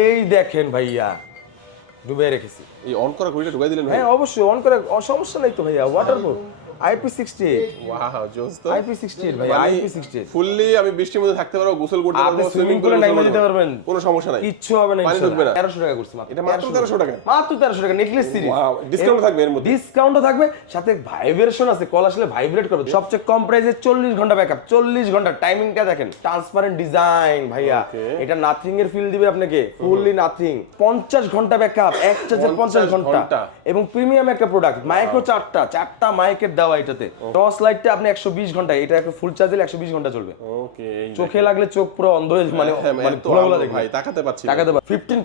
এই দেখেন ভাইয়া ডুবে রেখেছি। এই অন করা ঘড়িটা ঢুকাই দিলেন হ্যাঁ অবশ্যই অন করা সমস্যা নাই তো ভাইয়া waterproof IP sixty eight wow জোস তো। আইপি সিক্সটি এইট ভাইয়া আইপি সিক্সটি এইট ফুললি আমি বৃষ্টির মধ্যে থাকতে পারব গোসল করতে পারব সুইমিং পুলে নাইমে যেতে পারবেন। কোনো সমস্যা নাই। কিচ্ছু হবে না পানি ঢুকবে না? তেরোশো টাকা করছি মাত্র এটা মাত্র 1300 টাকা? মাত্র তেরোশো টাকা নেকলেস সিরিজ Wow, discount থাকবে এর মধ্যে? ডিসকাউন্টও থাকবে সাথে ভাইব্রেশন আছে কল আসলে ভাইব্রেট করবে। সবচেয়ে কম প্রাইসে চল্লিশ ঘণ্টা ব্যাকআপ চল্লিশ ঘণ্টা। টাইমিংটা দেখেন ট্রান্সপারেন্ট ডিজাইন ভাইয়া. এটা নাথিং এর ফিল দিবে আপনাকে ফুললি নাথিং পঞ্চাশ ঘণ্টা ব্যাকআপ এক চার্জে 50 পঞ্চাশ ঘণ্টা। এবং প্রিমিয়াম একটা প্রোডাক্ট মাইক্রো চারটা চারটা মাইকের দেওয়া এটাতে। টর্চ লাইটটা আপনি একশো বিশ ঘণ্টা এটা একটা ফুল চার্জ দিলে ঘণ্টা চলবে। ওকে চোখে লাগলে চোখ পুরো অন্ধ হয়ে মানে মানে ঘোলা দেখবে ভাই তাকাতে পাচ্ছি তাকাতে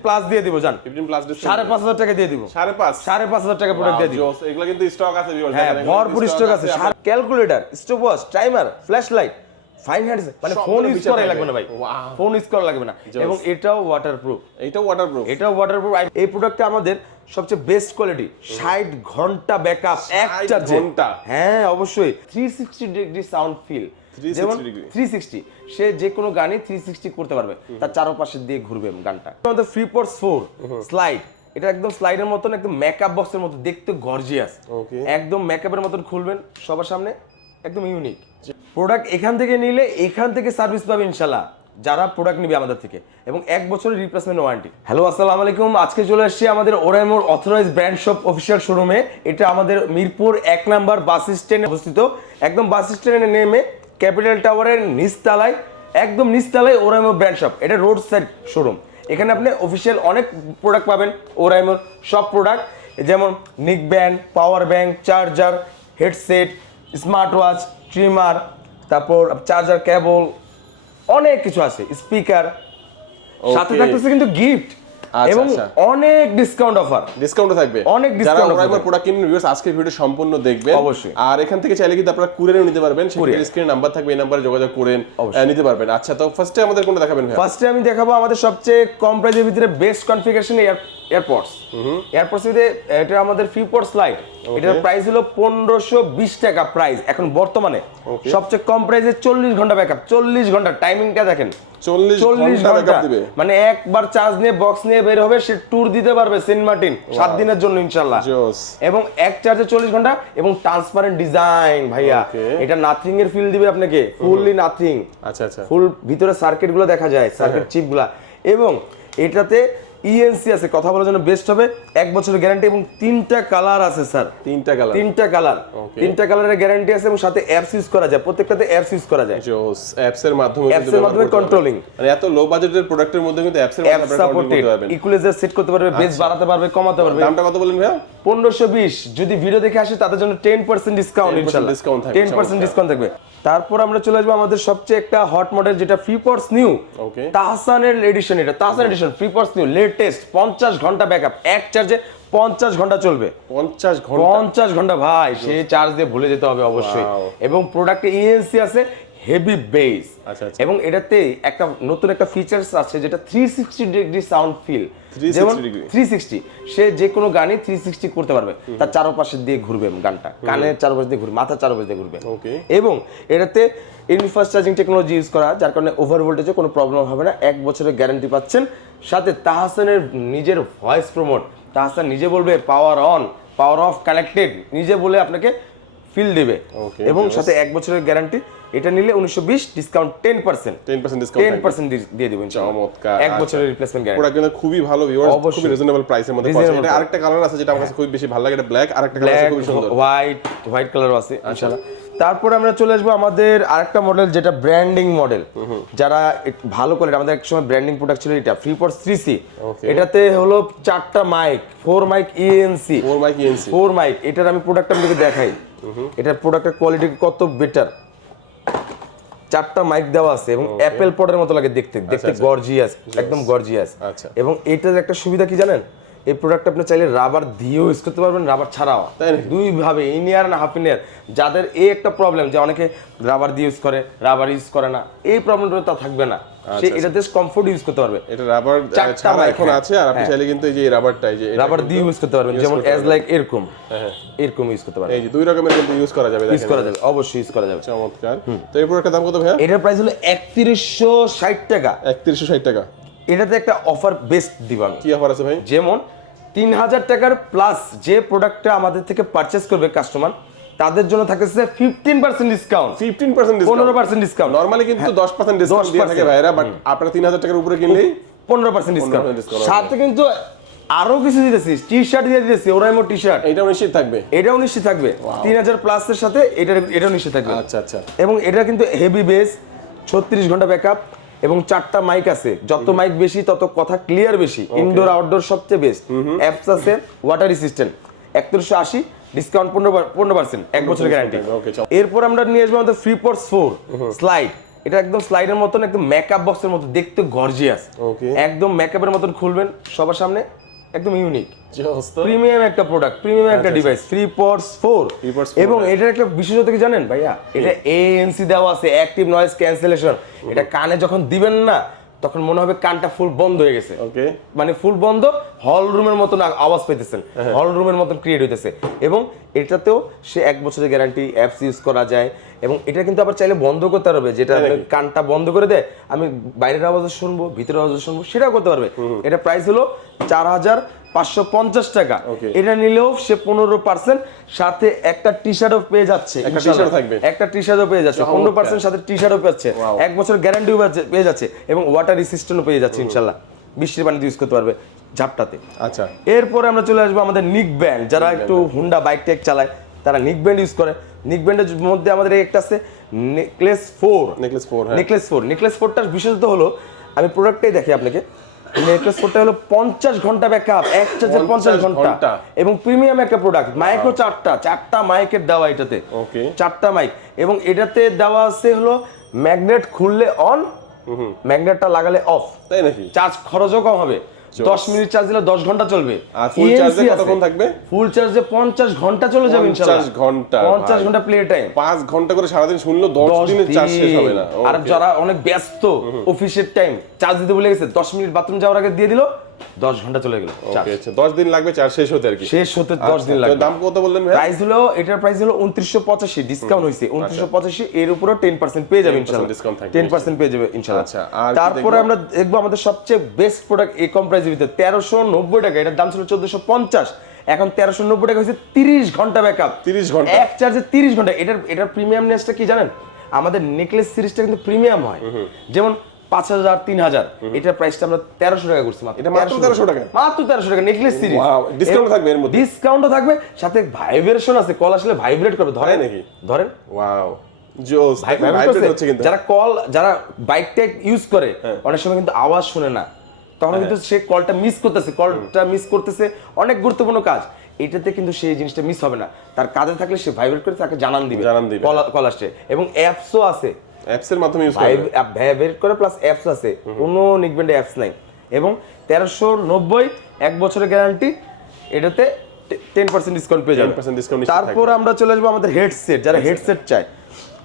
প্লাস দিয়ে দিব জান। 15 প্লাস ডিসকাউন্ট সাড়ে পাঁচ হাজার টাকা দিয়ে দিব। সাড়ে পাঁচ? সাড়ে পাঁচ হাজার টাকা প্রোডাক্ট দিয়ে দিব। এগুলা কিন্তু স্টক আছে হ্যাঁ ভরপুর স্টক আছে। Calculator stop watch timer flash light fine hands মানে ফোন ইউজ করাই লাগবে না ভাই। ফোন ইউজ করা লাগবে না। এবং এটাও ওয়াটারপ্রুফ এইটাও ওয়াটারপ্রুফ এটাও ওয়াটারপ্রুফ এই প্রোডাক্টটা আমাদের সবচেয়ে বেস্ট কোয়ালিটি ষাট ঘণ্টা ব্যাকআপ এক 60 চার্জে ঘণ্টা? হ্যাঁ অবশ্যই। Three sixty degree sound feel যেমন থ্রি সিক্সটি সে যে কোনো গানই থ্রি সিক্সটি করতে পারবে। তার চারপাশে দিয়ে ঘুরবে গানটা। আমাদের ফ্রি পটস ফোর স্লাইড এটা একদম স্লাইডের মতন একদম মেকআপ বক্সের মতো। দেখতে গর্জিয়াস. একদম মেকআপের মতন খুলবেন। সবার সামনে একদম ইউনিক প্রোডাক্ট এখান থেকে নিলে এখান থেকে সার্ভিস পাবে ইনশাল্লাহ যারা প্রোডাক্ট নিবে আমাদের থেকে। এবং এক বছরের রিপ্লেসমেন্ট ওয়ারেন্টি হ্যালো আসসালামু আলাইকুম। আজকে চলে আসছি আমাদের ওরাইমোর অথরাইজ ব্র্যান্ড শপ অফিসিয়াল শোরুমে এটা আমাদের মিরপুর এক নাম্বার বাস স্ট্যান্ডে অবস্থিত। একদম বাস স্ট্যান্ডে নেমে ক্যাপিটাল টাওয়ারের নিচতলায়, একদম নিচতলায় ওরাইমোর ব্র্যান্ড শপ এটা রোড সাইড শোরুম এখানে আপনি অফিসিয়াল অনেক প্রোডাক্ট পাবেন ওরাইমোর সব প্রোডাক্ট যেমন neckband power bank charger headset smart watch trimmer তারপর চার্জার কেবল অনেক কিছু আছে স্পিকার সাথে থাকতেছে কিন্তু গিফট এবং আচ্ছা। অনেক ডিসকাউন্ট অফার ডিসকাউন্ট থাকবে। অনেক discount ওরাইমার প্রোডাক্ট ভিউয়ার্স আজকে ভিডিও সম্পূর্ণ দেখবেন। অবশ্যই। আর এখান থেকে চাইলে কিন্তু আপনারা নিতে পারবেন। স্ক্রিনে নাম্বার থাকবে এই নাম্বারে যোগাযোগ করেন নিতে পারবেন। আচ্ছা তো ফার্স্টে আমাদের কোনটা দেখাবেন ফার্স্টে আমি দেখাবো আমাদের সবচেয়ে কম প্রাইসের ভিতরে বেস্ট কনফিগারেশন এয়ারপডস এয়ারপডস ভিতরে এটা আমাদের ফিউপডস লাইট এটার প্রাইস হলো পনেরোশো বিশ টাকা প্রাইস এখন বর্তমানে। সবচেয়ে কম প্রাইসে চল্লিশ ঘণ্টা ব্যাকআপ চল্লিশ ঘণ্টা। টাইমিংটা দেখেন। চল্লিশ ঘণ্টা মানে একবার চার্জ নিয়ে বক্স নিয়ে বের হবে সে ট্যুর দিতে পারবে সেন্ট মার্টিন সাত দিনের জন্য ইনশাল্লাহ এবং এক চার্জে চল্লিশ ঘণ্টা এবং ট্রান্সপারেন্ট ডিজাইন ভাইয়া। এটা নাথিং এর ফিল দিবে আপনাকে ফুললি নাথিং আচ্ছা আচ্ছা। ফুল ভিতরে সার্কিটগুলো দেখা যায় সার্কিট চিপগুলা। এবং এটাতে ইএনসি আছে কথা বলার জন্য বেস্ট হবে। এক বছরের গ্যারান্টি এবং তিনটা কালার আছে স্যার তিনটা কালার তিনটা কালার তিনটা কালারের গ্যারান্টি আছে এবং সাথে অ্যাপস ইউজ করা যায়। প্রত্যেকটাতে অ্যাপস ইউজ করা যায়। জোস অ্যাপস এর মাধ্যমে কিন্তু এর মাধ্যমে controlling। মানে এত লো বাজেটের প্রোডাক্টের মধ্যে কিন্তু অ্যাপস এর মাধ্যমে সাপোর্টেড করতে পারবেন। ইকুয়ালাইজার সেট করতে পারবে বেস বাড়াতে পারবে কমাতে পারবে। দামটা কত বলেন ভাইয়া? পনেরোশো বিশ। যদি ভিডিও দেখে আসে তাদের জন্য টেন পার্সেন্ট ডিসকাউন্ট 10% থাকবে, টেন পার্সেন্ট চমৎকার। ডিসকাউন্ট থাকবে। তারপর আমরা চলে আসব আমাদের সবচেয়ে একটা হট মডেল যেটা ফ্রিপার্স নিউ তাহসানের এডিশন এটা Tahsan edition FreePods new latest পঞ্চাশ ঘণ্টা ব্যাকআপ এক চার্জে পঞ্চাশ ঘণ্টা চলবে। পঞ্চাশ ঘণ্টা। পঞ্চাশ ঘণ্টা ভাই সে চার্জ দিয়ে ভুলে যেতে হবে অবশ্যই. এবং প্রোডাক্টে ইএনসি আছে হেভি বেস আচ্ছা, আচ্ছা। এবং এটাতে একটা নতুন একটা ফিচার্স আছে যেটা three sixty degree sound feel 360 যেমন থ্রি সিক্সটি সে যে কোনো গানই থ্রি সিক্সটি করতে পারবে। তার চারপাশে দিয়ে ঘুরবে গানটা। কানের চারপাশে দিয়ে ঘুরবে মাথার চারপাশে দিয়ে ঘুরবে. এবং এটাতে ইনফাস্ট চার্জিং টেকনোলজি ইউজ করা যার কারণে ওভার ভোল্টেজে কোনো প্রবলেম হবে না। এক বছরের গ্যারান্টি পাচ্ছেন। সাথে তাহসানের নিজের ভয়েস প্রমোট তাহাসান নিজে বলবে power on power off connected নিজে বলে আপনাকে ফিল দেবে। এবং সাথে এক বছরের গ্যারান্টি এটা নিলে উনিশশো বিশ discount ten percent ten percent discount ten percent দিয়ে দেবেন চমৎকার, এক আচ্ছা। বছরের রিপ্লেসমেন্ট গ্যারান্টি প্রোডাক্ট কিন্তু খুবই ভালো অবশ্যই। খুবই রিজনেবল প্রাইসের মধ্যে। এটা আরেকটা কালার আছে যেটা আমার কাছে খুব বেশি ভালো লাগে। এটা ব্ল্যাক আরেকটা কালার আছে খুবই সুন্দর। হোয়াইট হোয়াইট কালারও আছে ইনশাআল্লাহ। তারপরে আমরা চলে আসব আমাদের আরেকটা মডেল যেটা ব্র্যান্ডিং মডেল যারা ভালো কোয়ালিটি আমাদের এক সময় ব্র্যান্ডিং প্রোডাক্ট ছিল এটা ফ্রি ফর থ্রি সি এটাতে হলো চারটা mic four mic ENC four mic ENC four mic এটার আমি প্রোডাক্ট আপনাকে দেখাই। এটার প্রোডাক্টের কোয়ালিটি কত বেটার চারটা মাইক দেওয়া আছে এবং অ্যাপেল পডের মতো লাগে দেখতে দেখতে আচ্ছা। গর্জিয়াস একদম গর্জিয়াস আচ্ছা। এবং এটার একটা সুবিধা কি জানেন এই প্রোডাক্ট আপনি চাইলে রাবার দিয়েও ইউজ করতে পারবেন রাবার ছাড়াও। তাই নাকি? দুই ভাবে ইন ইয়ার না হাফ ইন ইয়ার যাদের এই একটা প্রবলেম যে অনেকে রাবার দিয়ে ইউজ করে রাবার ইউজ করে না এই প্রবলেমটা তা থাকবে না। সে এটাতে কমফোর্ট ইউজ করতে পারবে। এটা রাবার ছাড়া এখন হ্যাঁ। আছে আর আপনি হ্যাঁ। চাইলে কিন্তু এই যে রাবারটা এই যে রাবার দিয়ে ইউজ করতে পারবেন যেমন অ্যাজ লাইক এরকম। হ্যাঁ। এরকম ইউজ করতে পারবেন। এই যে দুই রকমের কিন্তু ইউজ করা যাবে ইউজ করা যাবে অবশ্যই ইউজ করা যাবে। চমৎকার। তো এই প্রোডাক্টের দাম কত ভাইয়া? এটার প্রাইস হলো একত্রিশশো ষাট টাকা। একত্রিশশো ষাট টাকা। এটাতে একটা অফার বেস্ট দিব আমি। কি অফার আছে ভাই? যেমন তিন হাজার টাকার প্লাস যে প্রোডাক্টটা আমাদের থেকে পারচেস করবে কাস্টমার তাদের জন্য থাকতেছে fifteen percent discount fifteen percent পনেরো পার্সেন্ট ডিসকাউন্ট নর্মালি কিন্তু দশ পার্সেন্ট ডিসকাউন্ট দিয়ে থাকে ভাইরা বাট আপনারা তিন হাজার টাকার উপরে কিনলেই পনেরো পার্সেন্ট ডিসকাউন্ট 15% সাথে কিন্তু আরও কিছু দিতেছি টি শার্ট দিয়ে দিতেছি ওরাইমো টি শার্ট এইটাও নিশ্চিত থাকবে। এটাও নিশ্চিত থাকবে। তিন হাজার প্লাস এর সাথে এটা এটাও নিশ্চিত থাকবে। আচ্ছা আচ্ছা। এবং এটা কিন্তু হেভি বেস ছত্রিশ ঘণ্টা ব্যাকআপ এবং চারটা মাইক আছে। যত মাইক বেশি তত কথা ক্লিয়ার বেশি। ইনডোর আউটডোর সবচেয়ে বেস্ট অ্যাপস আছে ওয়াটার রেসিস্ট্যান্ট একত্রিশশো আশি ডিসকাউন্ট পনেরো পনেরো পার্সেন্ট এক বছরের গ্যারান্টি এরপর আমরা নিয়ে আসব আমাদের ফ্রি পর্স ফোর স্লাইড এটা একদম স্লাইডের মতন একদম মেকআপ বক্সের মতো দেখতে গর্জিয়াস. একদম মেকআপের মতন খুলবেন সবার সামনে। একদম ইউনিক প্রিমিয়াম একটা প্রোডাক্ট প্রিমিয়াম একটা device three pods four Free Pods 4, এবং এটার একটা বিশেষত কি জানেন ভাইয়া? এটা এএনসি দেওয়া আছে অ্যাক্টিভ নয়েজ ক্যান্সেলেশন এটা কানে যখন দিবেন না তখন মনে হবে কানটা ফুল বন্ধ হয়ে গেছে। ওকে। মানে ফুল বন্ধ হল রুমের মতন আওয়াজ পেতেছেন হল রুমের মতন ক্রিয়েট হইতেছে। এবং এটাতেও সে এক বছরের গ্যারান্টি অ্যাপস ইউজ করা যায়। এবং এটা কিন্তু আবার চাইলে বন্ধ করতে পারবে। যেটা কানটা বন্ধ করে দেয় আমি বাইরের আওয়াজও শুনব ভিতরের আওয়াজও শুনব সেটাও করতে পারবে। এটা প্রাইস হলো চার হাজার পাঁচশো পঞ্চাশ টাকা। এটা নিলেও সে পনেরো পার্সেন্ট সাথে একটা টি শার্টও পেয়ে যাচ্ছে একটা টি শার্টও পেয়ে যাচ্ছে পনেরো পার্সেন্ট সাথে টি শার্টও পাচ্ছে. এক বছর গ্যারান্টিও পেয়ে যাচ্ছে এবং ওয়াটার রেসিস্ট্যান্টও পেয়ে যাচ্ছে ইনশাল্লাহ। বৃষ্টির পানিতে ইউজ করতে পারবে ঝাপটাতে। আচ্ছা। এরপরে আমরা চলে আসব আমাদের নিক ব্যান্ড যারা একটু হুন্ডা বাইক টেক চালায় তারা নিক ব্যান্ড ইউজ করে। নিক ব্যান্ডের মধ্যে আমাদের একটা আছে necklace four necklace four necklace four necklace ফোরটার বিশেষত হলো আমি প্রোডাক্টটাই দেখি আপনাকে। নেকলেস ফোরটা হলো পঞ্চাশ ঘণ্টা ব্যাকআপ এক চার্জে পঞ্চাশ ঘণ্টা। ঘণ্টা। এবং প্রিমিয়াম একটা প্রোডাক্ট মাইকও চারটা চারটা মাইকের দেওয়া এটাতে। ওকে চারটা মাইক এবং এটাতে দেওয়া আছে হলো ম্যাগনেট খুললে অন ম্যাগনেটটা লাগালে অফ তাই নাকি? চার্জ খরচও কম হবে। দশ মিনিট চার্জ দিলে দশ ঘণ্টা চলবে। আর full কতক্ষণ থাকবে? ফুল চার্জে পঞ্চাশ ঘণ্টা চলে যাবে 50 ঘণ্টা, পঞ্চাশ ভাই। ঘণ্টা প্লে টাইম পাঁচ ঘণ্টা করে সারাদিন শুনলো দশ দশ দিনের চার্জ শেষ হবে না। আর যারা অনেক ব্যস্ত অফিসের টাইম চার্জ দিতে ভুলে গেছে দশ মিনিট বাথরুম যাওয়ার আগে দিয়ে দিল দশ ঘণ্টা চলে গেল আচ্ছা, দশ দিন লাগবে চার্জ শেষ হতে আর কি। শেষ হতে দশ আচ্ছা, দিন লাগবে। দাম কত বললেন প্রাইস হলো এটার প্রাইস হলো উনত্রিশশো পঁচাশি ডিসকাউন্ট হয়েছে উনত্রিশশো পঁচাশি এর উপরও টেন পার্সেন্ট পেয়ে যাবে ইনশাল্লাহ। টেন পার্সেন্ট পেয়ে যাবে ইনশাল্লাহ। আচ্ছা, তারপরে আমরা দেখব আমাদের সবচেয়ে বেস্ট প্রোডাক্ট এই কম প্রাইসের ভিতরে তেরোশো নব্বই টাকা। এটার দাম ছিল চোদ্দশো পঞ্চাশ। এখন তেরোশো নব্বই টাকা হয়েছে তিরিশ ঘণ্টা ব্যাকআপ 30 ঘণ্টা? এক চার্জে তিরিশ ঘণ্টা। এটার এটার প্রিমিয়ামনেসটা কি জানেন? আমাদের নেকলেস সিরিজটা কিন্তু প্রিমিয়াম হয়। যেমন পাঁচ হাজার তিন হাজার। এটার প্রাইসটা আমরা তেরোশো টাকা করছি মাত্র 1300 টাকা? মাত্র তেরোশো টাকা নেকলেস সিরিজ discount থাকবে এর মধ্যে? ডিসকাউন্টও থাকবে সাথে ভাইব্রেশন আছে কল আসলে ভাইব্রেট করবে। ধরেন নাকি? ধরেন। ওয়াও যারা কল যারা বাইক টেক ইউজ করে হ্যাঁ। অনেক সময় কিন্তু আওয়াজ শুনে না। তখন কিন্তু সে কলটা মিস করতেছে কলটা মিস করতেছে অনেক গুরুত্বপূর্ণ কাজ। এটাতে কিন্তু সেই জিনিসটা মিস হবে না। তার কাজে থাকলে সে ভাইব্রেট করে তাকে জানান দিবে। জানান দিবে। কল কল আসছে। এবং অ্যাপসও আছে। অ্যাপস এর মাধ্যমে ইউজ করবে ভাইব্রেট করে প্লাস অ্যাপস আছে। কোনো নিকবেন্ডে অ্যাপস নাই। এবং তেরোশো নব্বই এক বছরের গ্যারান্টি এটাতে টেন পার্সেন্ট ডিসকাউন্ট পেয়ে যাবেন 10% discount নিশ্চিত তারপর আমরা চলে আসব আমাদের হেডসেট যারা হেডসেট চায়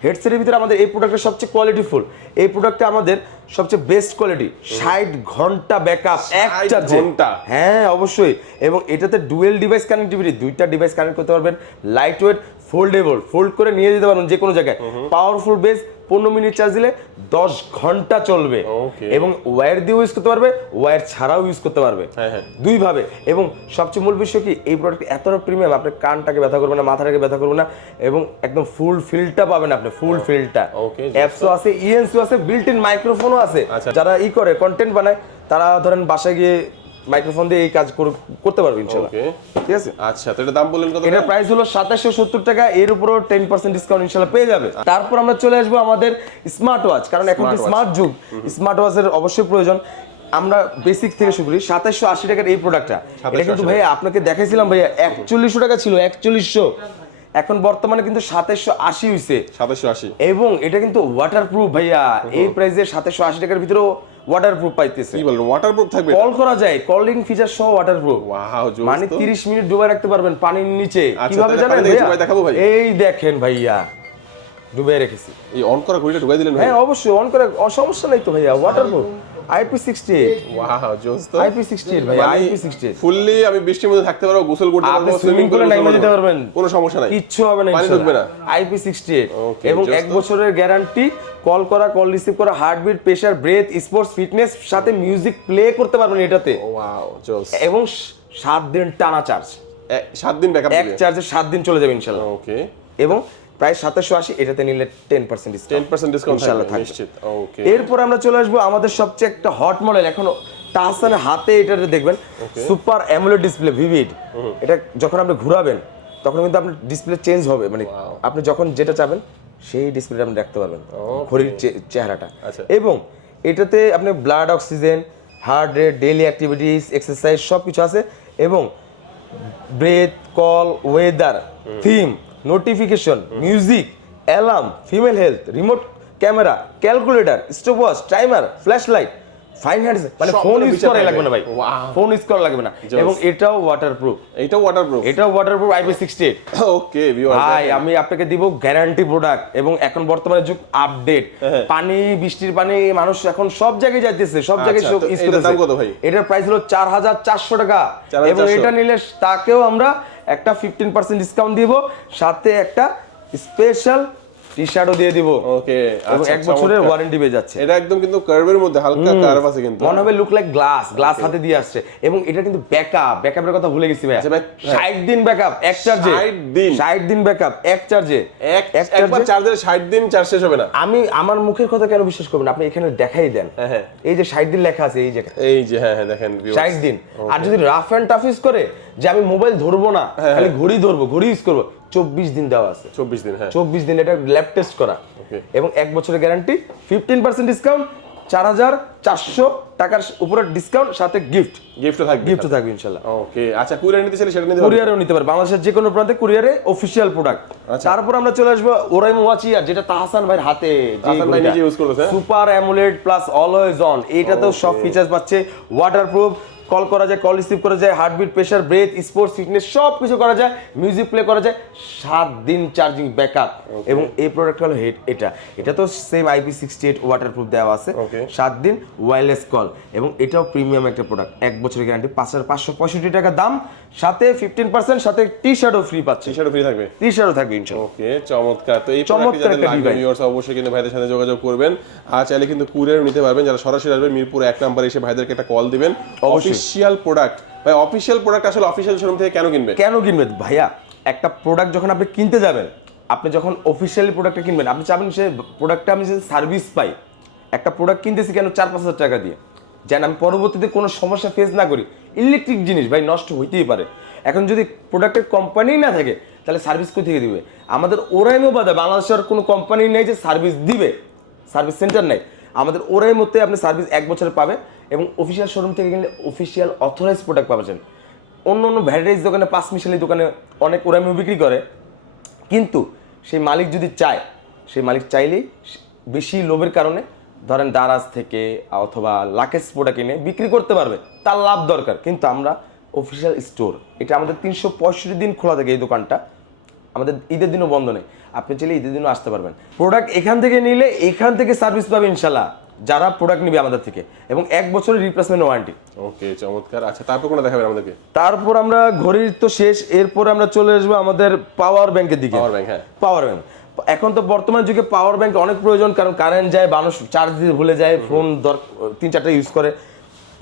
হেডসেটের ভিতরে আমাদের এই প্রোডাক্টটা সবচেয়ে কোয়ালিটিফুল এই প্রোডাক্টটা আমাদের সবচেয়ে বেস্ট কোয়ালিটি ষাট ঘণ্টা ব্যাকআপ এক 60 চার্জে ঘণ্টা? হ্যাঁ অবশ্যই। এবং এটাতে ডুয়েল ডিভাইস কানেক্টিভিটি দুইটা ডিভাইস কানেক্ট করতে পারবেন। লাইট ওয়েট ফোল্ডেবল ফোল্ড করে নিয়ে যেতে পারবেন যে কোনো জায়গায় পাওয়ারফুল বেস পনেরো মিনিট চার্জ দিলে দশ ঘণ্টা চলবে. এবং ওয়্যার দিয়েও ইউজ করতে পারবে ওয়্যার ছাড়াও ইউজ করতে পারবে। হ্যাঁ, হ্যাঁ। দুইভাবে। এবং সবচেয়ে মূল বিষয় কি এই প্রোডাক্ট এতটা প্রিমিয়াম আপনার কানটাকে ব্যথা করবে না মাথাটাকে ব্যথা করবে না এবং একদম ফুল ফিলটা পাবেন আপনি ফুল ফিলটা Okay, অ্যাপসও আছে ইএনসিও আছে বিল্ট ইন মাইক্রোফোনও আছে আচ্ছা। যারা ই করে কন্টেন্ট বানায় তারা ধরেন বাসায় গিয়ে মাইক্রোফোন দিয়ে এই কাজ করতে পারবে ঠিক আছে? আচ্ছা তো এটা দাম বললেন কত এটার প্রাইস হলো সাতাশশো সত্তর টাকা এর উপরও টেন পার্সেন্ট ডিসকাউন্ট ইনশাল্লাহ পেয়ে যাবে। তারপর আমরা চলে আসব আমাদের স্মার্ট ওয়াচ কারণ এখন স্মার্ট যুগ। স্মার্ট ওয়াচের অবশ্যই প্রয়োজন। আমরা বেসিক থেকে শুরু করি সাতাশশো আশি টাকার এই প্রোডাক্টটা এটা কিন্তু 2780 ভাইয়া আপনাকে দেখাইছিলাম ভাইয়া একচল্লিশশো টাকা ছিল একচল্লিশশো। এখন বর্তমানে কিন্তু সাতাশশো আশি হয়েছে সাতাশশো আশি। এবং এটা কিন্তু ওয়াটার প্রুফ ভাইয়া এই প্রাইসে সাতাশশো আশি টাকার ভিতরেও ওয়াটারপ্রুফ পাইতেছে। কি বলেন ওয়াটারপ্রুফ থাকবে কল করা যায় কলিং ফিচার সহ ওয়াটারপ্রুফ ওয়াও মানে 30 মিনিট ডুবে রাখতে পারবেন পানির নিচে। আচ্ছা, কীভাবে জানেন দেখাবো ভাই। এই দেখেন ভাইয়া ডুবে রেখেছি। এই অন করা ঘড়িটা ডুবাই দিলেন ভাই। হ্যাঁ অবশ্যই অন করে সমস্যা নাই তো ভাইয়া ওয়াটারপ্রুফ আইপি68 ওয়াও জোস তো আইপি68 ভাই আইপি68 ফুললি আমি বৃষ্টির মধ্যে থাকতে পারব গোসল করতে পারব সুইমিং পুলে নাইমে যেতে পারবেন। কোনো সমস্যা নাই। কিচ্ছু হবে না ঢুকবে না। আইপি68 এবং এক বছরের গ্যারান্টি কল করা কল রিসিভ করা heartbeat pressure breath sports fitness সাথে মিউজিক প্লে করতে পারবেন এটাতে। oh, ওয়াও জোস এবং সাত দিন টানা চার্জ সাত দিন ব্যাকআপ এক চার্জে সাত দিন চলে যাবে ইনশাআল্লাহ ওকে এবং প্রায় সাতাশশো আশি এটাতে নিলে ten percent ten percent discount ইনশাল্লাহ থাকবে এরপর আমরা চলে আসব আমাদের সবচেয়ে একটা হট মডেল এখন তাহসানের হাতে এটা দেখবেন সুপার অ্যামুলেট ডিসপ্লে ভিভিড এটা যখন আপনি ঘুরাবেন তখন কিন্তু আপনার ডিসপ্লে চেঞ্জ হবে মানে আপনি যখন যেটা চাবেন সেই ডিসপ্লেটা আপনি দেখতে পারবেন. ঘড়ির চেহারাটা। আচ্ছা। এবং এটাতে আপনি blood oxygen heart rate daily activities exercise সব কিছু আছে। এবং breath call weather theme notification music alarm female health remote camera calculator stopwatch timer flash light fine hands মানে ফোন ইউজ করা লাগবে না ভাই। ফোন ইউজ করা লাগবে না। এবং এটাও ওয়াটারপ্রুফ এইটাও ওয়াটারপ্রুফ এটাও waterproof IP sixty eight okay viewer ভাই আমি আপনাকে দিব গ্যারান্টি প্রোডাক্ট এবং এখন বর্তমানে যুগ আপডেট হ্যাঁ। পানি বৃষ্টির পানি মানুষ এখন সব জায়গায় যাইতেছে সব জায়গায় আচ্ছা, সব তো ইউজ এটার দাম কত ভাই? এটার প্রাইস হলো চার হাজার চারশো টাকা। এবং এটা নিলে তাকেও আমরা একটা ফিফটিন পার্সেন্ট ডিসকাউন্ট দিব সাথে একটা স্পেশাল টি শার্টও দিয়ে দিব। ওকে এবং এক বছরের ওয়ারেন্টি পেয়ে যাচ্ছে। এটা একদম কিন্তু কার্ভের মধ্যে হালকা কার্ভ আছে কিন্তু। মনে হবে লুক লাইক গ্লাস গ্লাস হাতে দিয়ে আসছে। এবং এটা কিন্তু ব্যাকআপ ব্যাকআপের কথা ভুলে গেছি ভাই আচ্ছা, হ্যাঁ। ষাট দিন ব্যাকআপ এক চার্জে 60 দিন? ষাট দিন ব্যাকআপ এক চার্জে এক এক একবার এ- 60 দিন চার্জ শেষ হবে না। আমি আমার মুখের কথা কেন বিশ্বাস করবেন? আপনি এখানে দেখাই দেন। হ্যাঁ, হ্যাঁ। এই যে ষাট দিন লেখা আছে এই জায়গায় এই যে হ্যাঁ হ্যাঁ দেখেন। ষাট দিন। আর যদি রাফ অ্যান্ড টাফ ইউজ করে যে আমি মোবাইল ধরবো না খালি ঘড়ি ধরবো ঘড়ি ইউজ করব চব্বিশ দিন দেওয়া আছে। 24 দিন হ্যাঁ। চব্বিশ দিন এটা ল্যাব টেস্ট করা। এবং এক বছরের গ্যারান্টি ফিফটিন পার্সেন্ট ডিসকাউন্ট চার হাজার চারশো টাকার উপরে ডিসকাউন্ট সাথে গিফট গিফটও থাকবে। গিফট থাকবে ইনশাল্লাহ। ওকে আচ্ছা কুরিয়ার নিতে চাইলে সেটা নিতে কুরিয়ারেও নিতে পারবে বাংলাদেশের যে কোনো প্রান্তে কুরিয়ারে অফিসিয়াল প্রোডাক্ট আচ্ছা। তারপর আমরা চলে আসব ওরাইম ওয়াচিয়ার যেটা তাহসান ভাইয়ের হাতে তাহসান ভাই নিজে use করতেছে? Super amulet plus always on এইটাতেও সব Okay. ফিচার্স পাচ্ছে। ওয়াটারপ্রুফ কল করা যায় কল রিসিভ করা যায় heartbeat pressure breath sports fitness সব কিছু করা যায় মিউজিক প্লে করা যায় সাত দিন চার্জিং ব্যাকআপ। এবং এই প্রোডাক্ট হলো হেড এটা। এটা তো same IP sixty eight waterproof দেওয়া আছে। সাত দিন ওয়্যারলেস কল এবং এটাও প্রিমিয়াম একটা প্রোডাক্ট এক বছরের গ্যারান্টি পাঁচ হাজার পাঁচশো পঁয়ষট্টি টাকা দাম। সাথে ফিফটিন পার্সেন্ট সাথে টি শার্টও ফ্রি পাচ্ছে। টি-শার্টও ফ্রি থাকবে? টি শার্টও থাকবে ইনশাল্লাহ ওকে চমৎকার। তো এই চমৎকার ভিউয়ার্স অবশ্যই কিন্তু ভাইদের সাথে যোগাযোগ করবেন। আর চাইলে কিন্তু কুরিয়ার নিতে পারবেন। যারা সরাসরি আসবে মিরপুর এক নাম্বার এসে ভাইদেরকে একটা কল দিবেন। অবশ্যই। অফিশিয়াল প্রোডাক্ট ভাই অফিশিয়াল প্রোডাক্ট আসলে অফিসিয়াল শোরুম থেকে কেন কিনবে কেন কিনবেন? ভাইয়া, একটা প্রোডাক্ট যখন আপনি কিনতে যাবেন, আপনি যখন অফিসিয়ালি প্রোডাক্টটা কিনবেন, আপনি চাবেন সে প্রোডাক্টটা আমি যে সার্ভিস পাই, একটা প্রোডাক্ট কিনতেছি কেন চার পাঁচ হাজার টাকা দিয়ে? যেন আমি পরবর্তীতে কোনো সমস্যা ফেস না করি। ইলেকট্রিক জিনিস, ভাই, নষ্ট হইতেই পারে। এখন যদি প্রোডাক্টের কোম্পানি না থাকে, তাহলে সার্ভিস কোথা থেকে দিবে? আমাদের ওরাইমও বাদে, বাংলাদেশের কোনো কোম্পানি নেই যে সার্ভিস দিবে। সার্ভিস সেন্টার নেই। আমাদের ওরাই মধ্যে আপনি সার্ভিস এক বছরে পাবে। এবং অফিসিয়াল শোরুম থেকে কিনলে অফিসিয়াল অথরাইজ প্রোডাক্ট পাবেন অন্য অন্য ভ্যারাইটিস দোকানে পাঁচ মিশালি দোকানে অনেক ওরাইমও বিক্রি করে। কিন্তু সেই মালিক যদি চায়, সেই মালিক চাইলেই বেশি লোভের কারণে ধরেন দারাজ থেকে অথবা লাকেশ প্রোডাক্ট কিনে বিক্রি করতে পারবে। তার লাভ দরকার। কিন্তু আমরা অফিসিয়াল স্টোর এটা আমাদের তিনশো পঁয়ষট্টি দিন খোলা থাকে এই দোকানটা। আমাদের ঈদের দিনও বন্ধ নেই। আপনি চাইলে ঈদের দিনও আসতে পারবেন। প্রোডাক্ট এখান থেকে নিলে এখান থেকে সার্ভিস পাবে ইনশাল্লাহ। যারা প্রোডাক্ট নিবে আমাদের থেকে। এবং এক বছরের রিপ্লেসমেন্ট ওয়ারেন্টি ওকে চমৎকার। আচ্ছা তারপর কোনটা দেখাবেন আমাদেরকে? তারপর আমরা ঘড়ির তো শেষ এরপর আমরা চলে আসব আমাদের পাওয়ার ব্যাংকের দিকে। পাওয়ার ব্যাংক হ্যাঁ। পাওয়ার ব্যাংক এখন তো বর্তমান যুগে পাওয়ার ব্যাংক অনেক প্রয়োজন কারণ কারেন্ট যায় মানুষ চার্জ দিতে ভুলে যায় ফোন দর তিন চারটা ইউজ করে।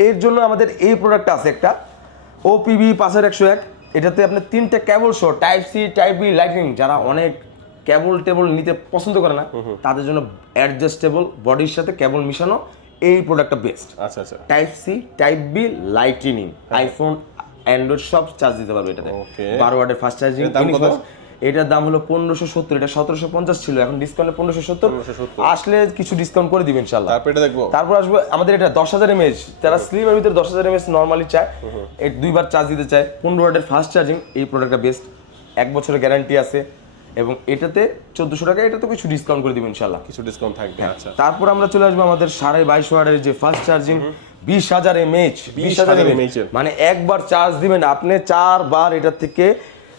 এর জন্য আমাদের এই প্রোডাক্ট আছে একটা ওপিবি পাঁচের একশো এক। এটাতে আপনি তিনটে cable show type C type B lighting যারা অনেক কেবল টেবল নিতে পছন্দ করে না তাদের জন্য অ্যাডজাস্টেবল বডির সাথে কেবল মিশানো এই প্রোডাক্টটা বেস্ট আচ্ছা আচ্ছা। Type C type B lightning iPhone Android সব চার্জ দিতে পারবে এটাতে. বারো ওয়াটের ফাস্ট চার্জিং? এটার দাম হলো পনেরোশো সত্তর এটা সতেরোশো পঞ্চাশ ছিল এখন ডিসকাউন্টে পনেরোশো সত্তর। 1570 আসলে কিছু ডিসকাউন্ট করে দিবেন ইনশাল্লাহ তারপর এটা দেখব। তারপর আসবে আমাদের এটা দশ হাজার এমএচ যারা স্লিমের ভিতরে দশ হাজার এমএচ নর্মালি চায় এই দুইবার চার্জ দিতে চায় পনেরো ওয়াটের ফাস্ট চার্জিং এই প্রোডাক্টটা বেস্ট এক বছরের গ্যারান্টি আছে এবং এটাতে চোদ্দশো টাকা এটা তো কিছু ডিসকাউন্ট করে দিবেন ইনশাল্লাহ কিছু ডিসকাউন্ট থাকবে হ্যাঁ। আচ্ছা। তারপর আমরা চলে আসব আমাদের সাড়ে বাইশ ওয়াটের যে ফাস্ট চার্জিং বিশ হাজার এমএইচ বিশ হাজার 20,000 এমএইচ মানে একবার চার্জ দিবেন আপনি চারবার এটার থেকে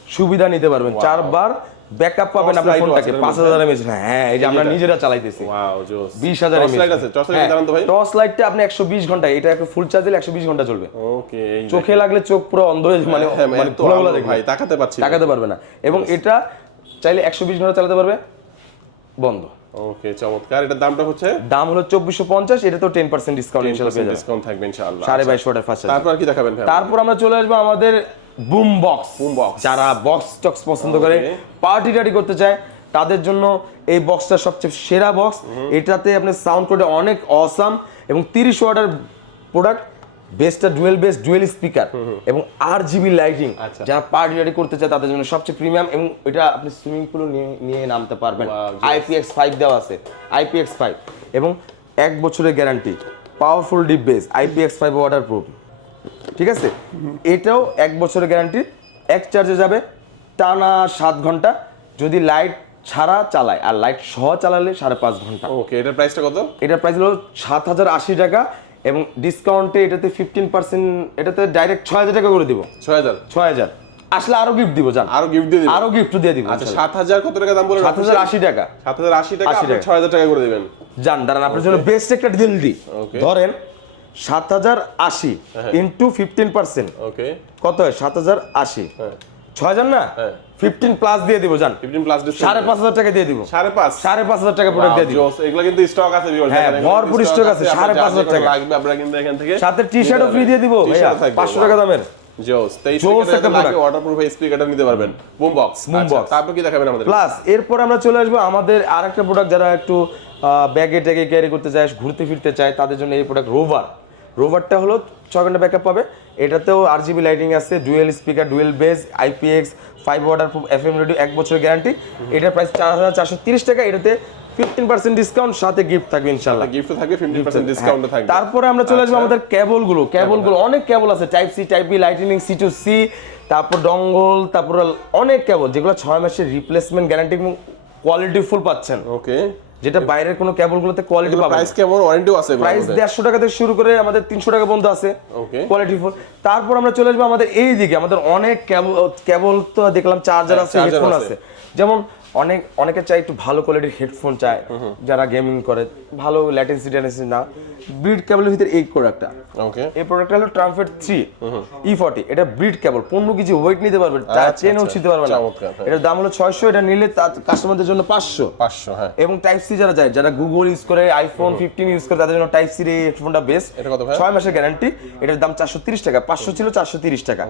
সুবিধা নিতে পারবেন। চারবার ব্যাকআপ পাবেন আপনার ফোনটাকে হ্যাঁ এই যে আমরা নিজেরা চালাইতেছি। ওয়াও জোস। বিশ হাজার টর্চ লাইট আছে টর্চ লাইট জানান তো ভাই। টর্চ লাইটটা আপনি একশো বিশ ঘণ্টা এটা একটা ফুল চার্জ দিলে একশো বিশ ঘণ্টা চলবে। ওকে চোখে লাগলে চোখ পুরো অন্ধ হয়ে মানে হ্যাঁ, মানে ভাই তাকাতে পাচ্ছি না। তাকাতে পারবে না। এবং এটা চাইলে একশো বিশ ঘণ্টা চালাতে পারবে। বন্ধ। ওকে চমৎকার। এটার দামটা হচ্ছে? দাম হলো চব্বিশশো পঞ্চাশ এটা তো টেন পার্সেন্ট ডিসকাউন্ট ইনশাল্লাহ ডিসকাউন্ট থাকবে ইনশাআল্লাহ। সাড়ে ফার্স্ট তারপর কি দেখাবেন তারপর আমরা চলে আসব আমাদের বুম বক্স Boom box। যারা বক্স টক্স পছন্দ করে পার্টি টার্টি করতে চায় তাদের জন্য এই বক্সটা সবচেয়ে সেরা বক্স এটাতে আপনি সাউন্ড কোডে অনেক অসাম এবং তিরিশ ওয়াটের প্রোডাক্ট বেসটা ডুয়েল বেস ডুয়েল স্পিকার এবং আর জিবি লাইটিং। যারা পার্টি টার্টি করতে চায় তাদের জন্য সবচেয়ে প্রিমিয়াম এবং এটা আপনি সুইমিং পুলে নিয়ে নিয়ে নামতে পারবেন। আইপিএক্স ফাইভ দেওয়া আছে। আইপিএক্স ফাইভ এবং এক বছরের guarantee powerful deep bass IPX five waterproof ঠিক আছে? এটাও এক বছরের গ্যারান্টি এক চার্জে যাবে টানা সাত ঘণ্টা যদি লাইট ছাড়া চালায় আর লাইট সহ চালালে সাড়ে পাঁচ ঘণ্টা। ওকে এটার প্রাইসটা কত? এটার প্রাইস হলো সাত হাজার আশি টাকা এবং ডিসকাউন্টে এটাতে ফিফটিন পার্সেন্ট এটাতে ডাইরেক্ট ছয় হাজার টাকা করে দিব। ছয় হাজার? ছয় হাজার। আসলে আরও গিফট দিব জান। আরও গিফট দিয়ে আরও গিফট দিয়ে দিব আচ্ছা সাত হাজার কত টাকা দাম বলে সাত হাজার আশি টাকা। সাত হাজার আশি টাকা 80 আপনি টাকা। ছয় হাজার টাকা করে দিবেন। জান দাঁড়ান আপনার জন্য বেস্ট একটা ডিল দিই ধরেন সাত হাজার আশি হ্যাঁ। ইন্টু ফিফটিন পার্সেন্ট ওকে কত হয়? সাত হাজার আশি। হ্যাঁ। ছয় হাজার না? হ্যাঁ। ফিফটিন প্লাস দিয়ে দিব জান। ফিফটিন প্লাস সাড়ে পাঁচ হাজার টাকা দিয়ে দিব। সাড়ে পাঁচ? সাড়ে পাঁচ হাজার টাকা প্রোডাক্ট দিয়ে দিব। এগুলো কিন্তু স্টক আছে হ্যাঁ, ভরপুর stock আছে, সাড়ে পাঁচ হাজার টাকা। লাগবে আপনারা কিন্তু এখান থেকে সাথে টি শার্টও ফ্রি দিয়ে দিব। পাঁচশো. টাকা দামের। জোস তেইশ টাকা লাগে ওয়াটারপ্রুফ স্পিকারটা নিতে পারবেন। Boom box Boom box। তারপর কি দেখাবেন আমাদের? প্লাস এরপর আমরা চলে আসব আমাদের আর একটা প্রোডাক্ট যারা একটু ব্যাগে ট্যাগে ক্যারি করতে চায় ঘুরতে ফিরতে চায় তাদের জন্য এই প্রোডাক্ট রোভার রোভারটা হলো ছয় ঘণ্টা ব্যাকআপ পাবে। এটাতেও আর জিবি লাইটিং আছে dual speaker dual bass IPX five waterproof F M radio এক বছরের গ্যারান্টি এটার প্রাইস চার হাজার চারশো তিরিশ টাকা এটাতে ফিফটিন পার্সেন্ট ডিসকাউন্ট সাথে গিফট থাকবে ইনশাল্লাহ। গিফট থাকবে ফিফটিন পার্সেন্ট ডিসকাউন্ট থাকবে। তারপরে আমরা চলে আসব আচ্ছা। আমাদের কেবলগুলো কেবলগুলো অনেক কেবল আছে type C type B lightning C to C তারপর ডঙ্গল তারপর অনেক কেবল যেগুলো ছয় মাসের রিপ্লেসমেন্ট গ্যারান্টি এবং কোয়ালিটি ফুল পাচ্ছেন। ওকে যেটা বাইরের কোনো কেবল গুলোতে কোয়ালিটি পাবেন প্রাইস কেমন ওয়ারেন্টিও আছে প্রাইস দেড়শো টাকা থেকে শুরু করে আমাদের তিনশো টাকা পর্যন্ত আছে ওকে কোয়ালিটি ফুল তারপর আমরা চলে আসব আমাদের এই দিকে আমাদের অনেক কেবল কেবল তো দেখলাম চার্জার হ্যাঁ, আছে হেডফোন। আছে। যেমন অনেক অনেকে চাই একটু ভালো কোয়ালিটির হেডফোন চায় যারা গেমিং করে। ভালো ল্যাটেন্সি ট্যাটেন্সি না। ব্রিড কেবলের ভিতরে এই প্রোডাক্টটা ওকে এই প্রোডাক্টটা হলো ট্রান্সফার থ্রি ই ফর্টি এটা ব্রিড কেবল পনেরো কেজি ওয়েট নিতে পারবে আচ্ছা, চেনও আচ্ছা। ছিতে পারবে না। হ্যাঁ। এটার দাম হলো ছয়শো এটা নিলে তার কাস্টমারদের জন্য পাঁচশো। পাঁচশো হ্যাঁ। এবং টাইপ সি যারা যায় যারা গুগল ইউজ করে আইফোন ফিফটিন ইউজ করে তাদের জন্য টাইপ সি এই হেডফোনটা বেস্ট এটা কত ভাই? ছয় মাসের গ্যারান্টি এটার দাম চারশো তিরিশ টাকা। পাঁচশো ছিল চারশো তিরিশ টাকা.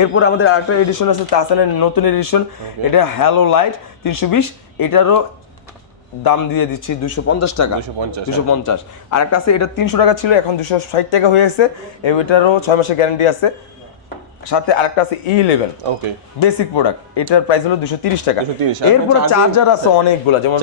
এরপর আমাদের আরেকটা এডিশন আছে তাসানের নতুন এডিশন এটা হ্যালো লাইট তিনশো বিশ এটারও দাম দিয়ে দিচ্ছি দুশো পঞ্চাশ টাকা। দুশো পঞ্চাশ আর একটা আছে এটা তিনশো টাকা ছিল এখন দুশো ষাট টাকা হয়ে গেছে। এটারও ছয় মাসের গ্যারান্টি আছে। সাথে আরেকটা আছে E eleven okay. Basic product এটার প্রাইস হলো দুশো তিরিশ টাকা। 230 আর এরপরে চার্জার আছে অনেকগুলো যেমন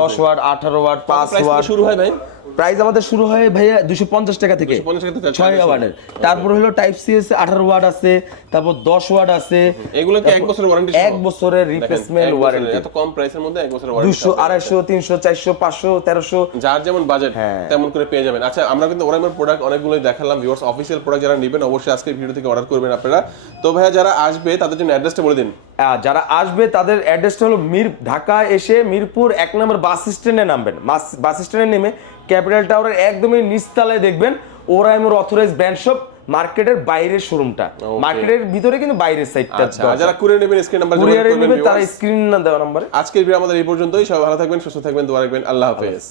দশ। ওয়াট আঠারো ওয়াট পাঁচ ওয়াট। শুরু হয় ভাই? প্রাইস আমাদের শুরু হয় ভাইয়া দুশো পঞ্চাশ টাকা থেকে। 250 টাকা থেকে ছয় ওয়াটের তারপর হলো টাইপ সি আছে আঠারো ওয়াট আছে তারপর দশ ওয়াট আছে। এগুলো এক বছরের ওয়ারেন্টি এক বছরের রিপ্লেসমেন্ট ওয়ারেন্টি এত কম প্রাইসের মধ্যে এক বছরের ওয়ারেন্টি দুশো আড়াইশো তিনশো চারশো পাঁচশো তেরোশো। যার যেমন বাজেট হ্যাঁ। তেমন করে পেয়ে যাবেন। আচ্ছা আমরা কিন্তু ওরামের প্রোডাক্ট অনেকগুলোই দেখালাম। ভিউয়ার্স অফিসিয়াল প্রোডাক্ট যারা নেবেন অবশ্যই আজকে ভিডিও থেকে অর্ডার করবেন আপনারা। তো ভাইয়া যারা আসবে তাদের জন্য অ্যাড্রেসটা বলে দিন। যারা আসবে তাদের অ্যাড্রেসটা হলো মির ঢাকা এসে মিরপুর এক নম্বর বাস স্ট্যান্ডে নামবেন। বাস স্ট্যান্ডে নেমে ক্যাপিটাল টাওয়ারের একদমই নিচতলায় দেখবেন ওরাইমোর অথরাইজ ব্র্যান্ড শপ মার্কেটের বাইরের শোরুমটা. মার্কেটের ভিতরে কিন্তু বাইরের সাইডটা আচ্ছা যারা কুরিয়ার নেবেন স্ক্রিন নাম্বার কুরিয়ার নেবেন তারা স্ক্রিন না দেওয়া নাম্বারে। আজকের ভিডিও আমাদের এই পর্যন্তই। সবাই ভালো থাকবেন সুস্থ থাকবেন দোয়া রাখবেন। আল্লাহ হাফেজ।